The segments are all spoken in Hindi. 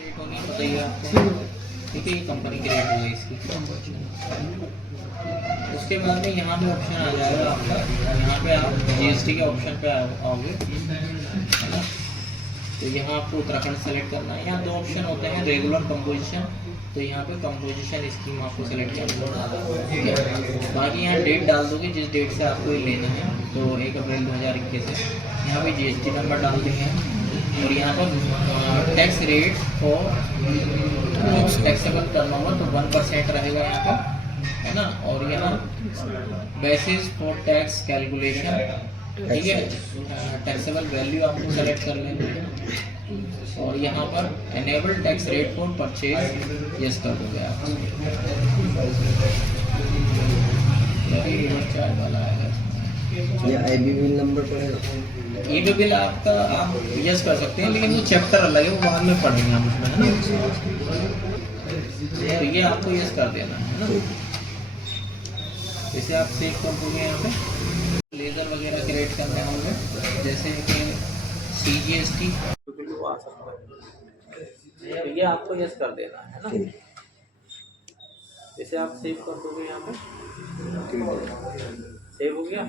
रेट होनी है बताइए आपको। ठीक है, ये कंपनी की रेट होगी इसकी। उसके बाद में यहाँ पे ऑप्शन आ जाएगा आपका, यहाँ पे आप जीएसटी के ऑप्शन पे आओगे, है ना। तो यहाँ आपको उत्तराखंड सेलेक्ट करना है। यहाँ दो ऑप्शन होते हैं, रेगुलर कंपोजिशन, तो यहाँ पे कंपोजिशन स्कीम आपको सेलेक्ट करना है। ठीक है, बाकी यहाँ डेट डाल दोगे जिस डेट से आपको ये लेना है, तो 1 अप्रैल 2021 है। यहाँ पे जीएसटी नंबर डाल देंगे और यहाँ पर टैक्स रेट और टैक्सेबल टर्नओवर तो 1% रहेगा यहाँ पर, है ना। और यहाँ बेसिस फॉर टैक्स कैलकुलेशन, ठीक है, टैक्सेबल वैल्यू आपको सेलेक्ट कर लेंगे और यहाँ पर enable tax rate for purchase yes कर दोगे आप। चार्ज वाला आएगा, ये आईबी बिल नंबर पड़ेगा। ई बिल आपका आप यस कर सकते हैं, लेकिन वो चैप्टर अलग है, वो बाद में पढ़ेंगे हम उसमें, है ना। तो ये आपको यस कर देना है ना। इसे आप सेव कर दोगे। यहाँ पे लेज़र वगैरह क्रिएट करने होंगे, जैसे कि CGST वो आ सकता है, तो ये आपको यस कर देना है ना। इसे आप सेव कर दोगे। यहाँ पे सेव हो गया।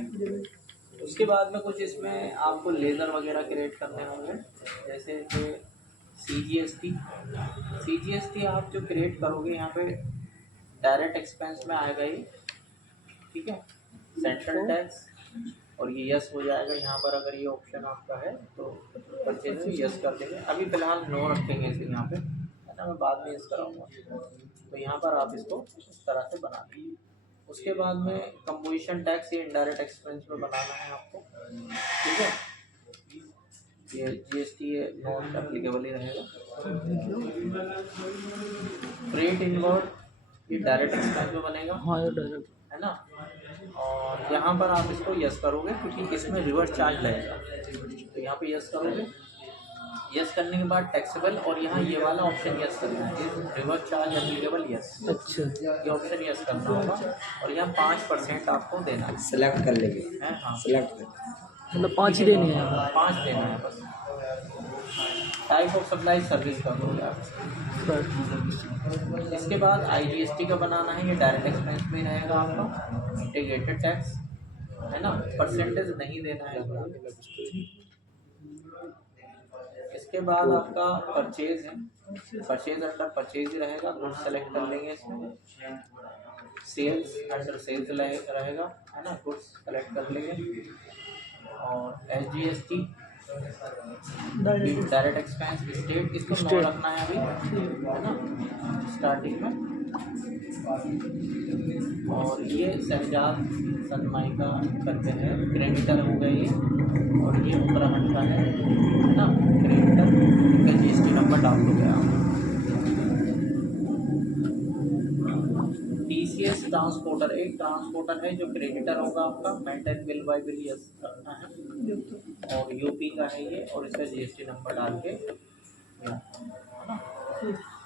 उसके बाद में कुछ इसमें आपको लेज़र वगैरह क्रिएट करने होंगे, जैसे कि CGST आप जो क्रिएट करोगे यहाँ पे डायरेक्ट एक्सपेंस में आएगा ये, ठीक है, सेंट्रल टैक्स, और ये यस हो जाएगा। यहाँ पर अगर ये ऑप्शन आपका है तो परचेज में यस कर देंगे। अभी फ़िलहाल नो रखेंगे इसे यहाँ पे, है ना, मैं बाद में यस कराऊंगा। तो यहाँ पर आप इसको इस तरह से बना दीजिए। उसके बाद में कंपोजिशन टैक्स ये इनडायरेक्ट एक्सपेंस में बनाना है आपको, ठीक है। ये GST नॉट एप्लीकेबल ही रहेगा। फ्रेट इनवर्ड ये डायरेक्ट एक्सपेंस में बनेगा, हाँ ये डायरेक्ट, है ना। और यहाँ पर आप इसको यस करोगे क्योंकि इसमें रिवर्स चार्ज लगेगा, तो यहाँ पे यस करोगे। यस करने के बाद टैक्सेबल, और यहाँ ये वाला ऑप्शन यस करना है, रिवर्स चार्ज एप्लीकेबल यस। अच्छा ये ऑप्शन यस करना होगा और यहाँ 5% आपको देना है। सेलेक्ट कर लेंगे, है हाँ, सेलेक्ट कर। मतलब 5 ही देनी है। 5 देना है बस। टाइप ऑफ सप्लाई सर्विस का हो गया। इसके बाद IGST का बनाना है, ये डायरेक्ट एक्सपेंस में रहेगा आपका, इंटीग्रेटेड टैक्स, है ना, परसेंटेज नहीं देना है। इसके बाद आपका परचेज है, परचेज अंडर परचेज ही रहेगा, गुड्स सेलेक्ट कर लेंगे इसमें। सेल्स अंडर सेल्स रहेगा, है ना, गुड्स सेलेक्ट कर लेंगे। और SGST डायरेक्ट एक्सपेंस स्टेट, इसको नो रखना है अभी, है ना, स्टार्टिंग में। और ये शहजाद सनमाइका करते हैं, क्रेडिटर हो गए ये, और ये उत्तराखंड का है ना, क्रेडिटर का GST नंबर डाल दो गया। TCS ट्रांसपोर्टर, एक ट्रांसपोर्टर है जो क्रेडिटर होगा आपका, maintain bill bye bill yes करना है। और यूपी का है ये, और इसका GST नंबर डाल के, है ना।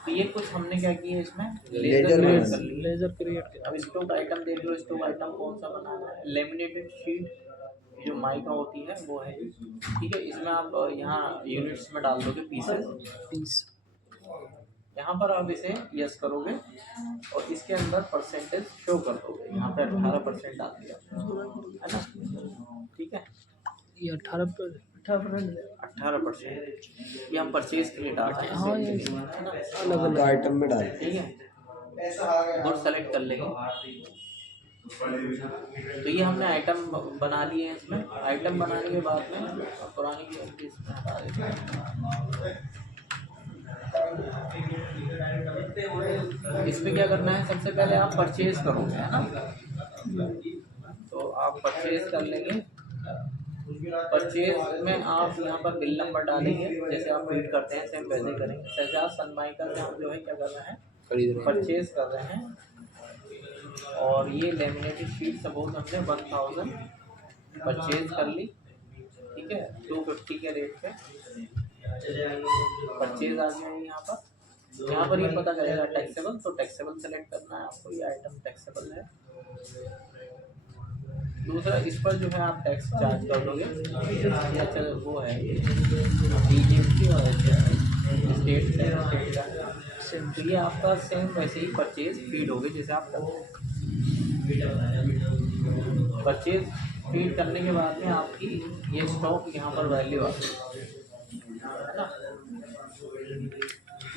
तो ये कुछ हमने क्या किया इसमें, लेजर क्रिएट। अब स्टॉक आइटम देख लो, स्टॉक आइटम कौन सा बनाना है। लेमिनेटेड शीट जो माइका होती है वो है, ठीक है। इसमें आप यहाँ यूनिट्स में डाल दोगे पीस। यहाँ पर आप इसे यस करोगे और इसके अंदर परसेंटेज शो कर दोगे। यहाँ पे 18% डाल दिया, है ना, ठीक है। ये 18% ये हम परचेज के लिए डाल रहे हैं, हाँ, ये है ना, अलग अलग आइटम में डाल। ठीक है। गुड सेलेक्ट कर लेंगे। तो ये हमने आइटम बना लिए हैं। इसमें आइटम बनाने के बाद में पुरानी की इसमें हटा देते हैं। इसमें क्या करना है, सबसे पहले आप परचेज करोगे, है ना। तो आप परचेज कर लेंगे। परचेज में आप यहाँ पर बिल नंबर डालेंगे, जैसे आप रीड करते हैं सेम वैसे करेंगे। शहजाद सनमाइका से हम जो है क्या कर रहे हैं, परचेज कर रहे हैं। और ये लेमिनेटेड शीट सपोज हमने 1000 परचेज कर ली, ठीक है, 250 के रेट पे परचेज आ गया है। यहाँ पर ये पता करेगा टैक्सेबल, तो टैक्सेबल सेलेक्ट करना है आपको, ये आइटम टैक्सेबल है। दूसरा इस पर जो है आप टैक्स चार्ज कर दोगे, या चल वो है DGST और स्टेट का सेम। तो ये आपका सेम वैसे ही परचेज फीड होगी जैसे आप परचेज फीड करने के बाद में आपकी ये स्टॉक यहाँ पर वैल्यू आ गई है ना।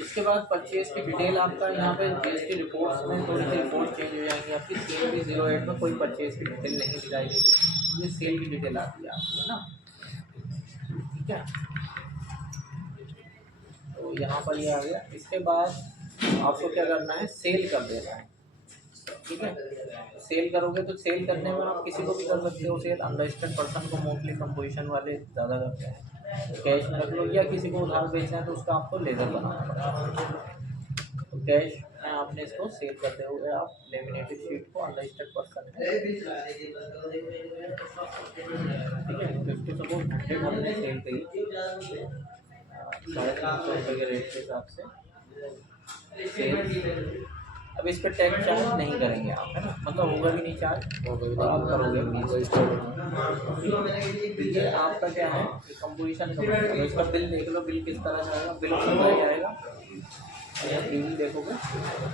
इसके बाद परचेज की डिटेल आपका यहाँ पे जीएसटी रिपोर्ट्स में थोड़ी सी रिपोर्ट चेंज हो जाएंगी आपकी। CMB 08 में कोई परचेज की डिटेल नहीं दिखाई देगी, ये सेल की डिटेल आती है आपकी, है ना। ठीक है, तो यहाँ पर ये आ गया। इसके बाद आपको क्या करना है, सेल कर देना है। ठीक है, सेल करोगे तो सेल करने में आप किसी को भी कर सकते हो सेल। अनरजिस्टर्ड पर्सन को मोस्टली कंपोजिशन वाले ज़्यादा करते हैं, कैश में रख लो, या किसी को उधार बेचना है तो उसका आपको लेजर बनाना पड़ेगा। तो कैश में आपने इसको सेल करते हुए आप लेमिनेटेड शीट को अनरजिस्टर्ड पर्सन है, ठीक है। तो इसको सपोज 100 हमने सेल करी 350 रुपये के रेट के हिसाब से सेल। अब इस पर टैक्स चार्ज नहीं करेंगे आप, है ना, मतलब होगा भी नहीं चार्ज, और आप करोगे भी। ये आपका क्या है, कंपोजिशन का मतलब इसका बिल देख लो, बिल किस तरह से आएगा, बिल सप्लाई आएगा। बिल देखोगे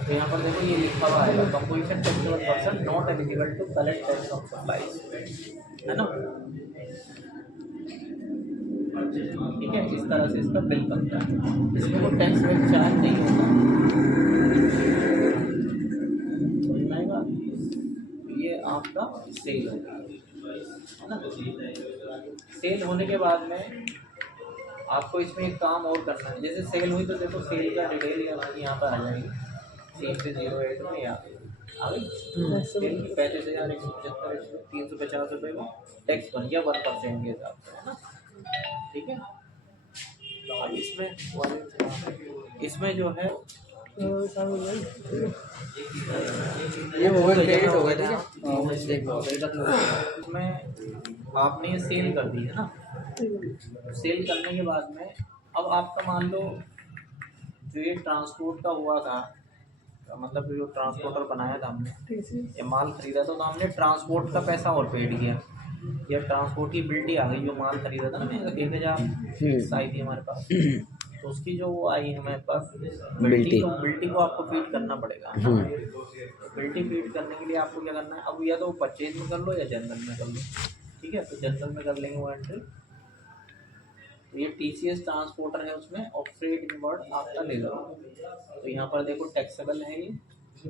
तो यहाँ पर देखो ये लिखा हुआ आएगा, composition technical person not eligible to collect tax on supplies, है ना। ठीक है, इस तरह से इसका बिल बनता है, इसमें कोई टैक्स रेट चार्ज नहीं होता। ये आपका सेल है ना। सेल होने के बाद में आपको इसमें एक काम और करना है। जैसे सेल हुई तो देखो सेल का डिटेल यहाँ पर आ जाएगी, CMB 08 में आ गई सेल की 35,175 350 रुपये का टैक्स बन गया 1% के हिसाब से, है ना। ठीक है, अब इसमें जो है ये ओवर क्रेडिट हो गया, ठीक है। इसमें आपने ये सेल कर दी है ना। सेल करने के बाद में अब आपका मान लो जो ये ट्रांसपोर्ट का हुआ था, मतलब जो ट्रांसपोर्टर बनाया था हमने, ये माल खरीदा था, तो हमने ट्रांसपोर्ट का पैसा और पेड किया, या ट्रांसपोर्ट की बिल्टी आ गई, जो माल खरीदा था ना 1000 आई थी हमारे पास, तो उसकी जो वो आई हमारे पास बिल्टी, तो बिल्टी को आपको फीड करना पड़ेगा। बिल्टी फीड करने के लिए आपको क्या करना है, अब या तो परचेज में कर लो या जनरल में कर लो। ठीक है, तो जनरल में कर लेंगे वो एंट्री। तो ये TCS ट्रांसपोर्टर है, उसमें और फ्रेट इनवर्ड आपका ले लो। तो यहाँ पर देखो टैक्सेबल है ये,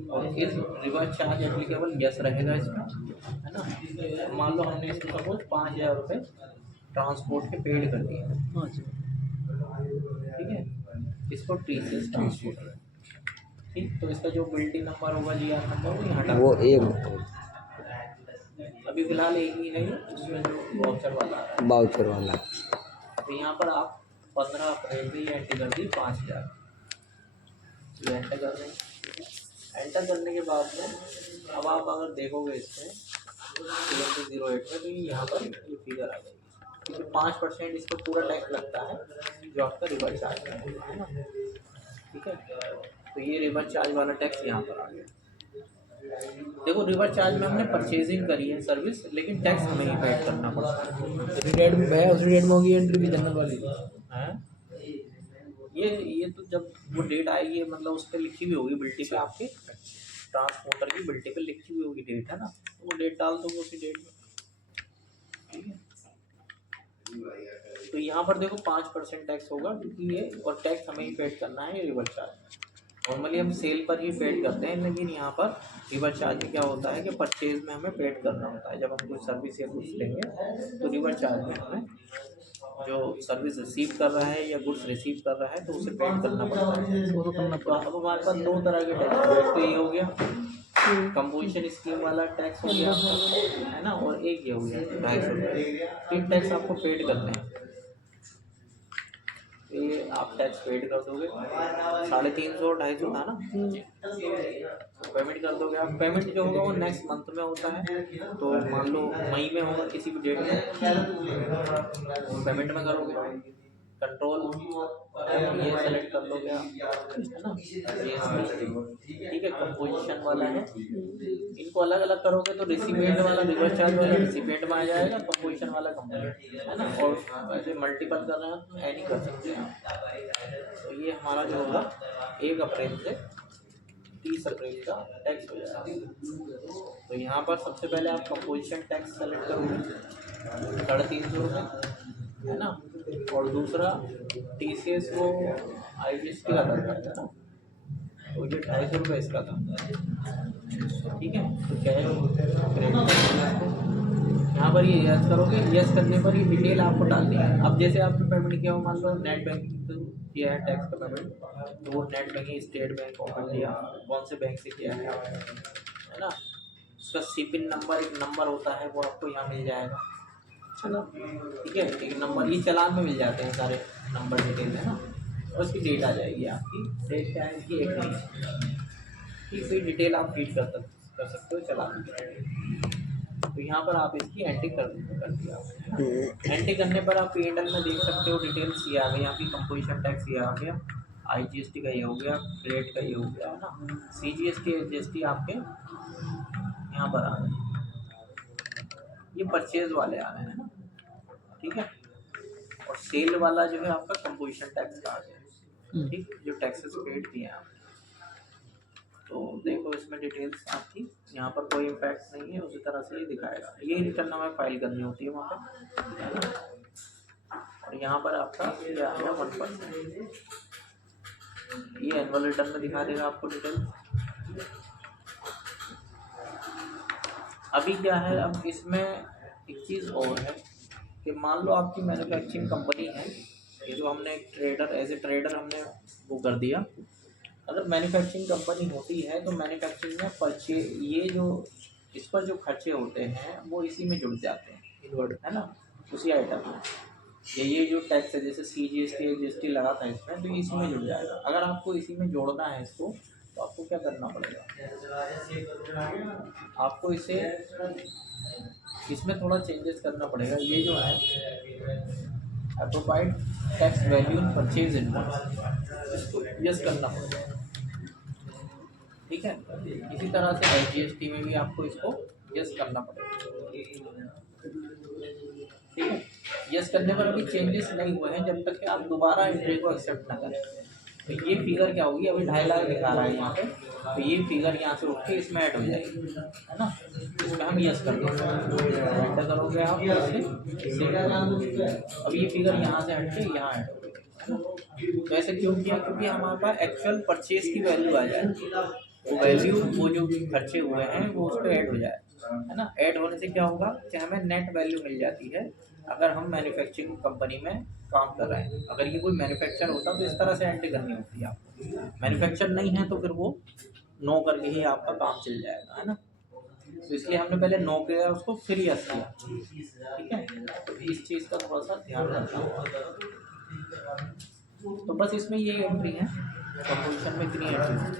और इस रिवर्स चार्ज एप्लीकेबल यस रहेगा इसमें, है ना। मान लो हमने इसमें सपोज 5,000 रुपये ट्रांसपोर्ट के पेड कर दिए, ठीक है, इसको TCS ट्रांसपोर्टर, ठीक। तो इसका जो बिल्टी नंबर होगा, GR नंबर, वो यहाँ वो एक अभी फिलहाल एक ही है ये, उसमें जो वाउचर वाला है, बाउचर वाला। तो यहाँ पर आप 15 अप्रैल में एंटर कर दी 5,000, ये एंटर कर दें। एंटर करने के बाद में अब आप अगर देखोगे इसमें CMB 08 में, तो यहाँ पर ये फिगर आ जाएगी, क्योंकि 5% इसको पूरा टैक्स लगता है जो आपका रिवर्स चार्ज है ना। ठीक है, तो ये रिवर्स चार्ज वाला टैक्स यहाँ पर आ गया। देखो रिवर्स चार्ज में हमने परचेजिंग करी है सर्विस, लेकिन टैक्स हमें ही पेड करना पड़ता है। उसी डेट में भैया, उसी डेट में होगी एंट्री भी जनरल वाली है। ये तो जब वो डेट आएगी, मतलब उस पर लिखी हुई होगी बिल्टी पे, आपके ट्रांसपोर्टर की बिल्टी पे लिखी हुई होगी डेट, है ना, तो वो डेट डाल दो उसी डेट में। ठीक है, तो यहाँ पर देखो 5% टैक्स होगा, क्योंकि ये और टैक्स हमें ही पेड करना है, ये रिवर्स चार्ज। नॉर्मली हम सेल पर ही पेड करते हैं, लेकिन यहाँ पर रिवर्स चार्ज में क्या होता है कि परचेज में हमें पेड करना होता है। जब हम कुछ सर्विस या गुड्स लेंगे तो रिवर्स चार्ज में हमें जो सर्विस रिसीव कर रहा है या गुड्स रिसीव कर रहा है तो उसे पेड करना पड़ता है। तो अब हमारे पास 2 तरह के टैक्स, तो ये हो गया कंपोजिशन स्कीम वाला टैक्स हो गया, है ना, और एक ये हो गया 250 रुपये। 3 टैक्स आपको पेड करने हैं, ये आप टैक्स पेड कर दोगे। 350 250 था ना, तो पेमेंट कर दोगे आप। पेमेंट जो होगा वो नेक्स्ट मंथ में होता है, तो मान लो मई में होगा किसी भी डेट में, तो पेमेंट में करोगे। कंट्रोल ये सेलेक्ट कर लोगे आप, है ना, ठीक है। कंपोजिशन वाला है, इनको अलग अलग करोगे तो रिसिपिएंट वाला रिवर्स चार्ज वाला रिसिपिएंट में आ जाएगा, कंपोजिशन वाला कंपोनेंट, है ना। और वैसे मल्टीपल कर रहे हैं तो ऐड ही कर सकते हैं आप। तो ये हमारा जो होगा 1 अप्रैल से 30 अप्रैल का टैक्स हो जाएगा। तो यहाँ पर सबसे पहले आप कंपोजिशन टैक्स सेलेक्ट करोगे 350 रुपये, है ना। और दूसरा TCS वो IGST का कर रहा है ना, तो ये 250 रुपये इसका था, ठीक है। तो क्या है यहाँ पर ये यस करोगे, यस करने पर ये डिटेल आपको डालनी है। अब जैसे आपने पेमेंट किया हो, मान लो नेट बैंकिंग किया है टैक्स का पेमेंट, तो वो net banking state bank of India कौन से बैंक से किया है ना। उसका CPIN नंबर, एक नंबर होता है वो आपको यहाँ मिल जाएगा, चलो ठीक है। एक नंबर ये चालान में मिल जाते हैं सारे नंबर डिटेल, है ना। और उसकी डेट आ जाएगी, आपकी डेट क्या है इसकी 1 मई, ठीक है। डिटेल आप फीड कर सकते हो चालान में। तो यहाँ पर आप इसकी एंट्री कर दिया, एंट्री करने पर आप P&L में देख सकते हो डिटेल्स ये आ गई, यहाँ की कंपोजिशन टैक्स ये आ गया, IGST का ये हो गया, फ्लेट का ये हो गया, है ना। CGST GST आपके यहाँ पर आ गए, ये परचेज वाले आ रहे हैं ना, ठीक है। और सेल वाला जो है आपका कंपोजिशन टैक्स का आ गया, ठीक, जो टैक्सेस पेड किए हैं आप। तो देखो इसमें डिटेल्स आपकी यहाँ पर कोई इम्पैक्ट नहीं है, उसी तरह से ये दिखाएगा। ये रिटर्न हमें फाइल करनी होती है वहाँ पर, और यहाँ पर आपका ये आ गया 1%, ये एनुअल रिटर्न में दिखा देगा आपको डिटेल्स। अभी क्या है, अब इसमें एक चीज़ और है कि मान लो आपकी मैन्युफैक्चरिंग कंपनी है, ये जो हमने ट्रेडर एज ए ट्रेडर हमने वो कर दिया। अगर मैन्युफैक्चरिंग कंपनी होती है तो मैन्युफैक्चरिंग में ये जो इस पर जो खर्चे होते हैं वो इसी में जुड़ जाते हैं, है ना, उसी आइटम में। ये जो टैक्स है जैसे CGST GST लगा था इसमें, तो इसी में जुड़ जाएगा। अगर आपको इसी में जोड़ना है इसको, तो आपको क्या करना पड़ेगा, आपको इसे इसमें थोड़ा चेंजेस करना पड़ेगा। ये जो है appropriate tax value in purchase invoice, इसको यस करना पड़ेगा, ठीक है। इसी तरह से IGST में भी आपको इसको यस करना पड़ेगा, ठीक है। यस करने पर अभी चेंजेस नहीं हुए हैं जब तक कि आप दोबारा एंट्री को एक्सेप्ट ना करें। तो ये फिगर क्या होगी, अभी 2.5 लाख दिखा रहा है यहाँ पे, तो ये फिगर यहाँ से उठ के इसमें ऐड हो जाएगी, है ना। इसमें हम यस कर देंगे, एंटर करोगे आप इससे, अब ये फिगर यहाँ से हट के यहाँ ऐड हो गई। तो ऐसे क्यों किया, क्योंकि हमारे पास एक्चुअल परचेज की वैल्यू आ जाए, वो वैल्यू वो जो खर्चे हुए हैं वो उस पर ऐड हो जाए, है ना। ऐड होने से क्या होगा कि हमें नेट वैल्यू मिल जाती है अगर हम मैन्युफैक्चरिंग कंपनी में काम कर रहे हैं। अगर ये कोई मैन्युफैक्चर होता तो इस तरह से एंट्री करनी होती है आपको। मैन्युफैक्चर नहीं है तो फिर वो नो करके ही आपका काम चल जाएगा, है ना। तो इसलिए हमने पहले नो किया, उसको फिर यस किया, ठीक है। तो इस चीज़ का थोड़ा सा ध्यान रखना होगा। तो बस इसमें ये एंट्री है, कंपोजिशन में इतनी एंट्री है।